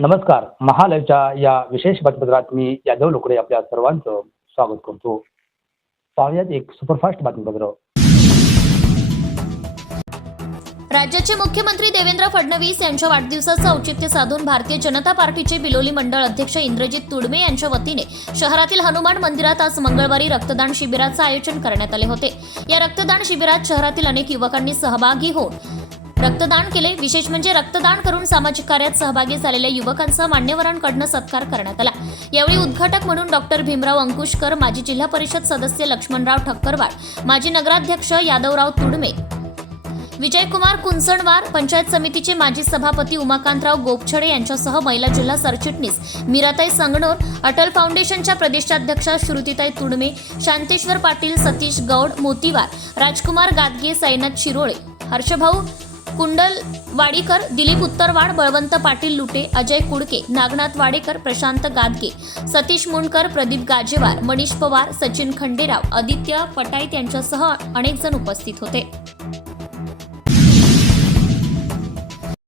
नमस्कार. महालयच्या या विशेष बातमीपत्रात मी यादव लोकडे आपल्या सर्वांचं स्वागत करतो. पाहुयात एक सुपरफास्ट बातमीपत्र. राज्याचे मुख्यमंत्री देवेंद्र फडणवीस यांच्या वाढदिवसाचं औचित्य साधून भारतीय जनता पार्टीचे बिलोली मंडळ अध्यक्ष इंद्रजित तुडमे यांच्या वतीने शहरातील हनुमान मंदिरात आज मंगळवारी रक्तदान शिबिराचं आयोजन करण्यात आले होते. या रक्तदान शिबिरात शहरातील अनेक युवकांनी सहभागी होऊन रक्तदान केले. विशेष म्हणजे रक्तदान करून सामाजिक कार्यात सहभागी झालेल्या युवकांचा मान्यवरांकडनं सत्कार करण्यात आला. यावेळी उद्घाटक म्हणून डॉक्टर भीमराव अंकुशकर माजी जिल्हा परिषद सदस्य लक्ष्मणराव ठक्करवाड माजी नगराध्यक्ष यादवराव तुडमे विजयकुमार कुंचणवार पंचायत समितीचे माजी सभापती उमाकांतराव गोपछडे यांच्यासह महिला जिल्हा सरचिटणीस मीराताई संगणोर अटल फाउंडेशनच्या प्रदेशाध्यक्षा श्रुतीताई तुडमे शांतेश्वर पाटील सतीश गौड मोतीवार राजकुमार गादगे साईनाथ शिरोळे हर्षभाऊ कुंडल वाडीकर दिलीप उत्तरवाड बळवंत पाटील लुटे अजय कुडके नागनाथ वाडेकर प्रशांत गादगे सतीश मुंडकर प्रदीप गाजेवार मनीष पवार सचिन खंडेराव आदित्य पटाईत यांच्यासह अनेक जण उपस्थित होते.